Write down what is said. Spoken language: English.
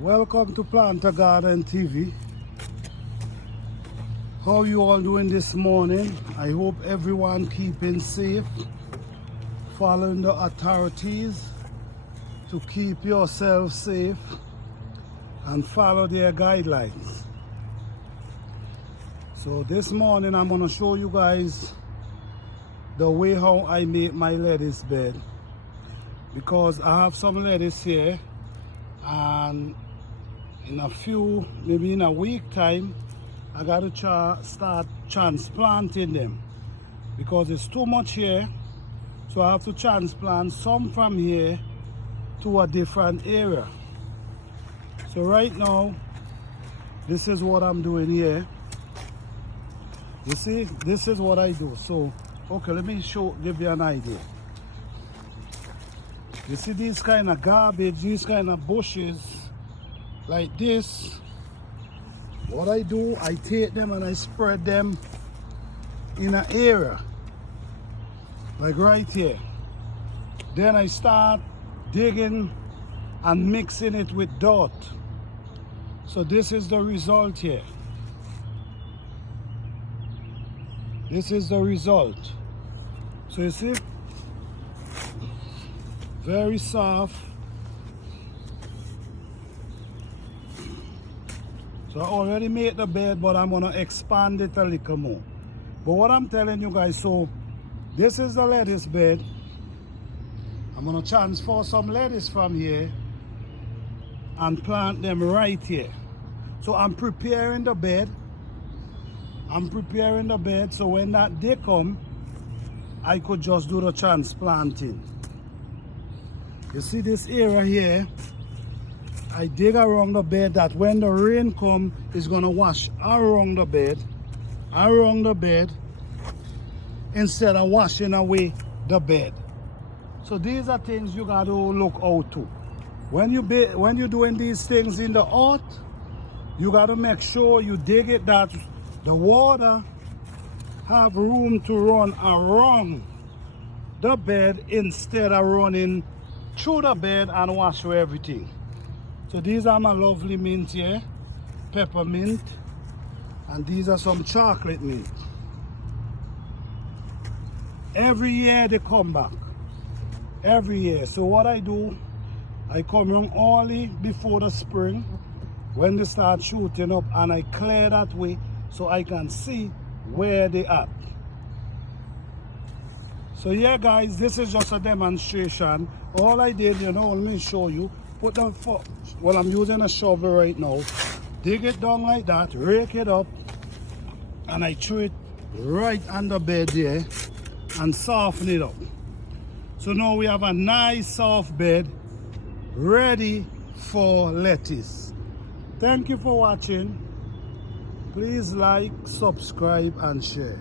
Welcome to Planter Garden TV. How you all doing this morning? I hope everyone keeping safe, following the authorities to keep yourself safe and follow their guidelines. So this morning I'm going to show you guys the way how I make my lettuce bed, because I have some lettuce here and in a few, maybe in a week time, I got to start transplanting them because it's too much here. So I have to transplant some from here to a different area. So right now, this is what I'm doing here. You see, this is what I do. So, okay, let me give you an idea. You see these kind of garbage, these kind of bushes, like this, what I do, I take them and I spread them in an area, like right here. Then I start digging and mixing it with dirt. So this is the result here. This is the result. So you see, very soft. So I already made the bed, but I'm gonna expand it a little more. But what I'm telling you guys, so this is the lettuce bed. I'm gonna transfer some lettuce from here and plant them right here. So I'm preparing the bed. So when that day come, I could just do the transplanting. You see this area here, I dig around the bed that when the rain come, it's gonna wash around the bed, instead of washing away the bed. So these are things you gotta look out to. When you're doing these things in the earth, you gotta make sure you dig it that the water have room to run around the bed instead of running through the bed and wash away everything. So these are my lovely mint here, peppermint, and these are some chocolate mint. Every year they come back, every year. So what I do, I come around early before the spring when they start shooting up, and I clear that way so I can see where they at. So yeah guys, this is just a demonstration. All I did, let me show you. I'm using a shovel right now. Dig it down like that, rake it up, and I throw it right on the bed there and soften it up. So now we have a nice soft bed ready for lettuce. Thank you for watching. Please like, subscribe, and share.